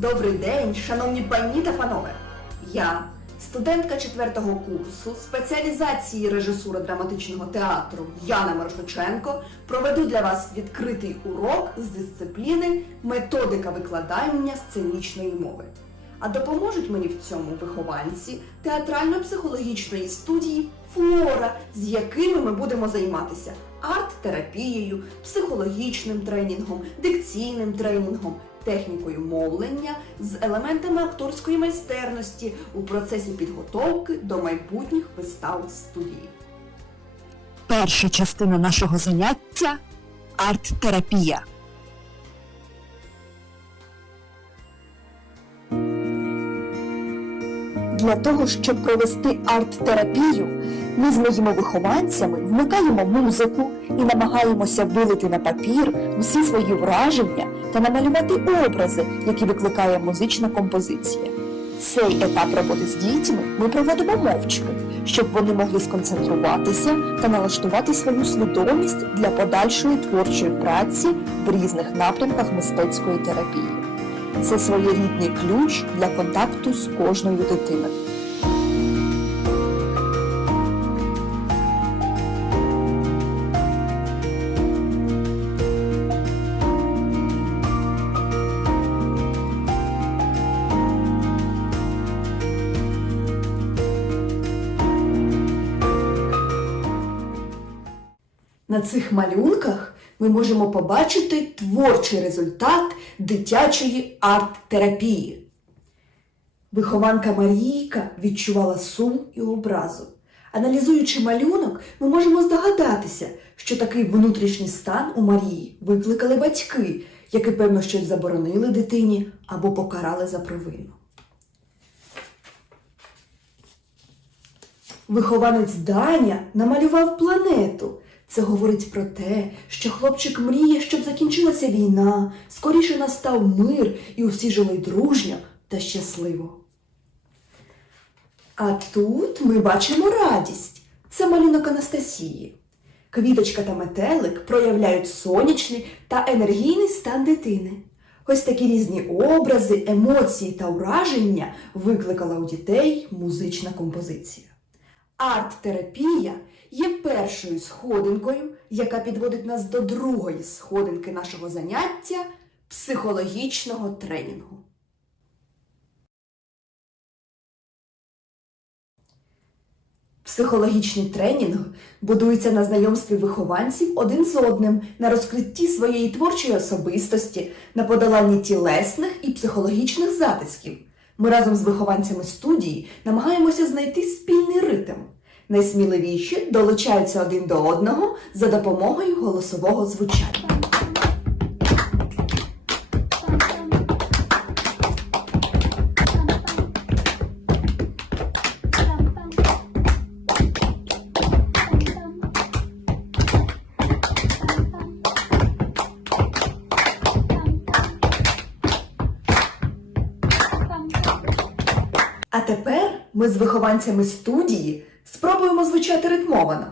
Добрий день, шановні пані та панове! Я, студентка 4-го курсу спеціалізації режисура драматичного театру Яна Маршученко, проведу для вас відкритий урок з дисципліни Методика викладання сценічної мови. А допоможуть мені в цьому вихованці театрально-психологічної студії Флора, з якими ми будемо займатися арт-терапією, психологічним тренінгом, дикційним тренінгом. Технікою мовлення з елементами акторської майстерності у процесі підготовки до майбутніх вистав студії. Перша частина нашого заняття – арт-терапія. Для того, щоб провести арт-терапію. Ми з моїми вихованцями вмикаємо музику і намагаємося вилити на папір усі свої враження. Та намалювати образи, які викликає музична композиція. Цей етап роботи з дітьми ми проводимо мовчки, щоб вони могли сконцентруватися та налаштувати свою свідомість для подальшої творчої праці в різних напрямках мистецької терапії. Це своєрідний ключ для контакту з кожною дитиною. На цих малюнках ми можемо побачити творчий результат дитячої арт-терапії. Вихованка Марійка відчувала сум і образу. Аналізуючи малюнок, ми можемо здогадатися, що такий внутрішній стан у Марії викликали батьки, які, певно, щось заборонили дитині або покарали за провину. Вихованець Даня намалював планету. Це говорить про те, що хлопчик мріє, щоб закінчилася війна, скоріше настав мир і усі жили дружньо та щасливо. А тут ми бачимо радість. Це малюнок Анастасії. Квіточка та метелик проявляють сонячний та енергійний стан дитини. Ось такі різні образи, емоції та враження викликала у дітей музична композиція. Арт-терапія – Є першою сходинкою, яка підводить нас до другої сходинки нашого заняття психологічного тренінгу. Психологічний тренінг будується на знайомстві вихованців один з одним, на розкритті своєї творчої особистості, на подоланні тілесних і психологічних затисків. Ми разом з вихованцями студії намагаємося знайти спільний ритм. Найсміливіші долучаються один до одного за допомогою голосового звучання. А тепер ми з вихованцями студії. Спробуємо звучати ритмовано,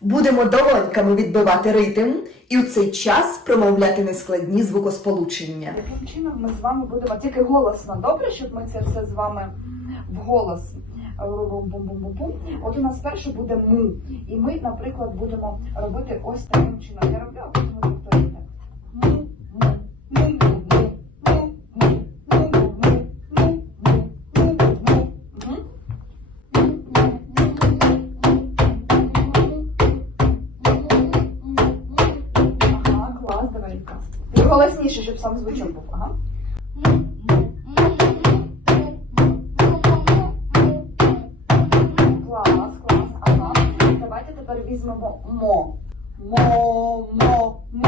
будемо долоньками відбивати ритм і в цей час промовляти нескладні звукосполучення. Яким чином ми з вами будемо тільки голосно. Добре, щоб ми це все з вами вголос робимо. От у нас перше буде му. і ми, наприклад, будемо робити ось таким чином. Я роблю а потім Му-му-му. тихіше, щоб сам звучав був. Ага. Клас, клас. Ага. Давайте тепер візьмемо МО. МО, МО, МО.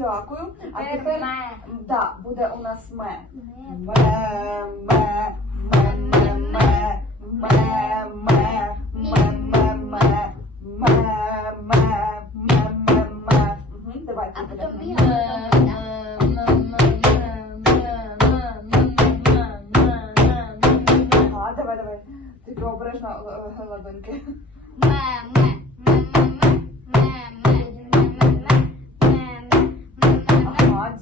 дякую. А Да, буде у нас ме. ме, ме, Давай, давай. ладоньки. Ме, ме, ме.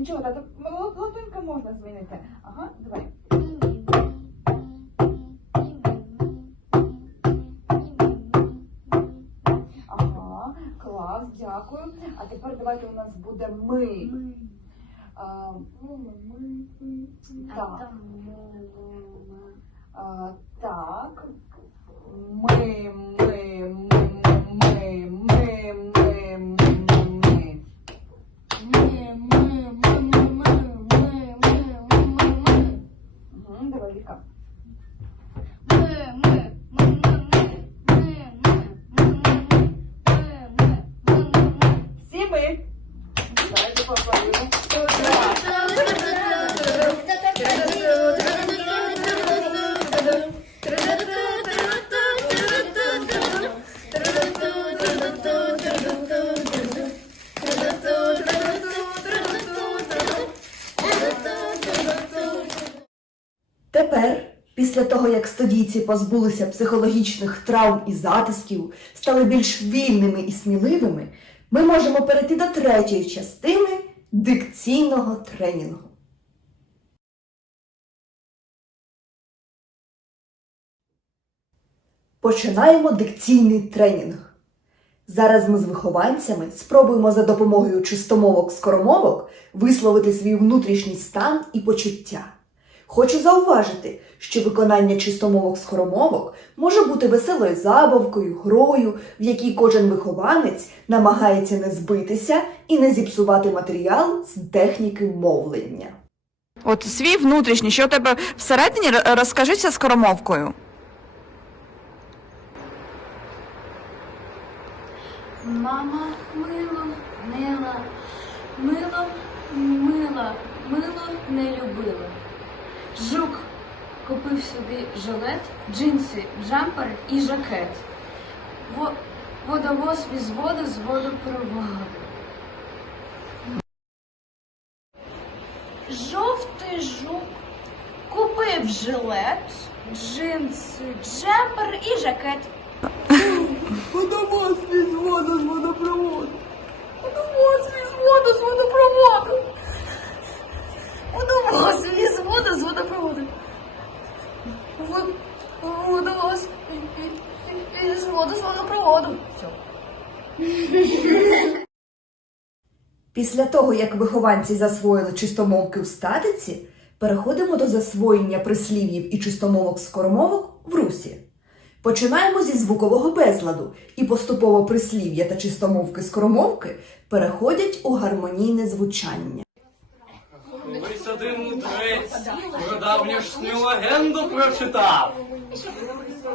Нічого, так лотинько можна звинити. Ага, давай. ага, клас, дякую. А тепер давайте у нас буде ми. МИ. МИ, та. А Так. Так, ми. Тепер, після того, як студійці позбулися психологічних травм і затисків, стали більш вільними і сміливими, ми можемо перейти до третьої частини дикційного тренінгу. Починаємо дикційний тренінг. Зараз ми з вихованцями спробуємо за допомогою чистомовок-скоромовок висловити свій внутрішній стан і почуття. Хочу зауважити, що виконання чистомовок скоромовок може бути веселою забавкою, грою, в якій кожен вихованець намагається не збитися і не зіпсувати матеріал з техніки мовлення. От свій внутрішній що тебе всередині розкажися скоромовкою. Мама, мило, мила, мило, мила, мило не любила. Жук купив собі жилет, джинси, джампер і жакет. Во водовоз від води, з воду з водопроводим. Жовтий жук купив жилет, джинси, джампер і жакет. Водовоз із воду з воду Після того, як вихованці засвоїли чистомовки в статиці, переходимо до засвоєння прислів'їв і чистомовок скоромовок в русі. Починаємо зі звукового безладу, і поступово прислів'я та чистомовки скоромовки переходять у гармонійне звучання. один мудрець, давняш легенду прочитав!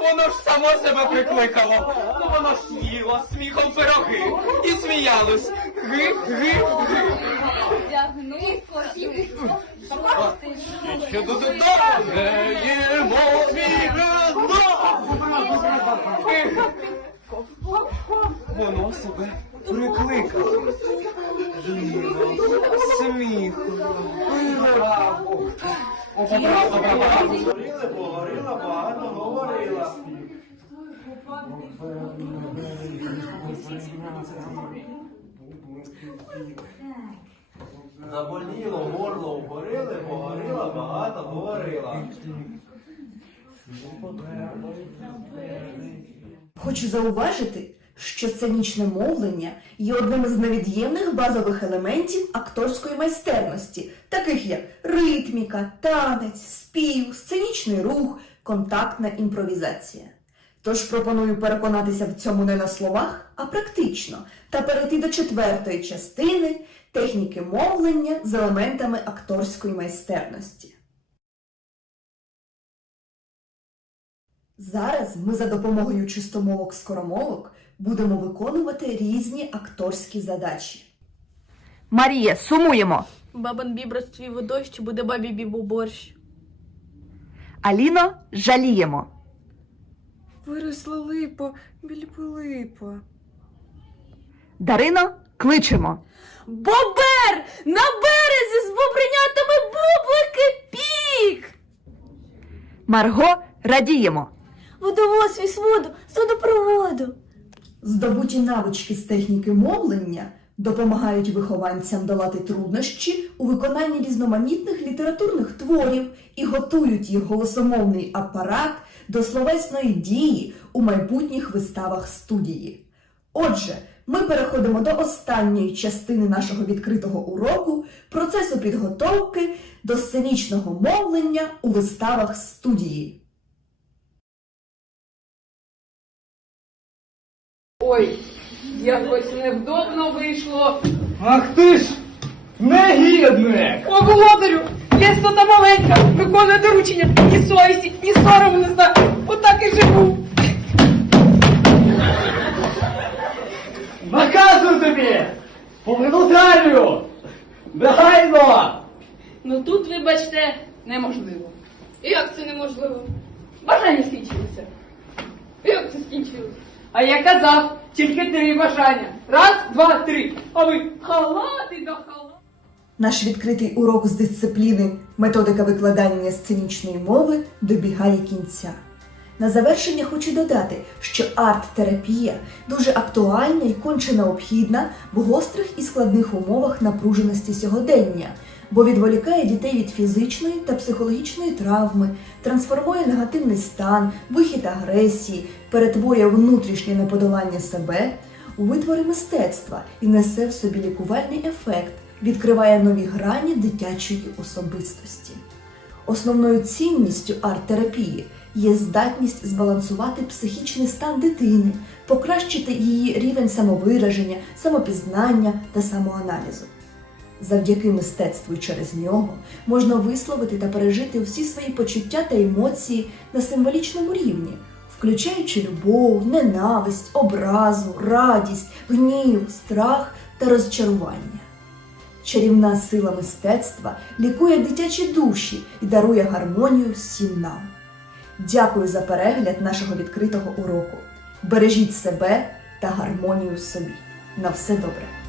Воно ж само себе прикликало, Воно ж їло сміхом пироги і сміялось. Вягни посіти. Що Воно себе прикликало. Сміхом. Виработа. Опа. Багато говорила. Заболіло горло, угорили, бо багато говорила. Хочу зауважити, що сценічне мовлення є одним з невід'ємних базових елементів акторської майстерності, таких як ритміка, танець, спів, сценічний рух. Контактна імпровізація. Тож пропоную переконатися в цьому не на словах, а практично та перейти до четвертої частини техніки мовлення з елементами акторської майстерності. Зараз ми за допомогою чистомовок скоромовок будемо виконувати різні акторські задачі. Марія, Сумуємо. Бабан Бабин твій водой, водощі буде бабі бібу борщ. Аліно жаліємо. Виросла липо, липа Дарино, кличемо. Бобер! На березі з бобринятами бублики пік. Марго радіємо. Водовоз, вісь воду з водопроводу. Здобуті навички з техніки мовлення. Допомагають вихованцям долати труднощі у виконанні різноманітних літературних творів і готують їх голосомовний апарат до словесної дії у майбутніх виставах студії. Отже, ми переходимо до останньої частини нашого відкритого уроку процесу підготовки до сценічного мовлення у виставах студії. Ой, Якось невдобно вийшло. Ах ти ж негідник! О, володарю! голодарю є сота маленька, виконує доручення. Ні совісті, ні не знаю. отак і живу. Наказую тобі, поглянутарю. Негайно. Ну тут, вибачте, бачите, неможливо. Як це неможливо, бажання не скінчилося. Як це скінчилося? А я казав. Тільки три бажання. Раз, два, три. А ви халати до халати. Наш відкритий урок з дисципліни. Методика викладання сценічної мови добігає кінця. На завершення хочу додати, що арт-терапія дуже актуальна і конче необхідна в гострих і складних умовах напруженості сьогодення. Бо відволікає дітей від фізичної та психологічної травми, трансформує негативний стан, вихід агресії, перетворює внутрішнє неподолання себе у витвори мистецтва і несе в собі лікувальний ефект, відкриває нові грані дитячої особистості. Основною цінністю арт-терапії є здатність збалансувати психічний стан дитини, покращити її рівень самовираження, самопізнання та самоаналізу. Завдяки мистецтву через нього можна висловити та пережити всі свої почуття та емоції на символічному рівні, включаючи любов, ненависть, образу, радість, гнів, страх та розчарування. Чарівна сила мистецтва лікує дитячі душі і дарує гармонію всім нам. Дякую за перегляд нашого відкритого уроку. Бережіть себе та гармонію собі. На все добре!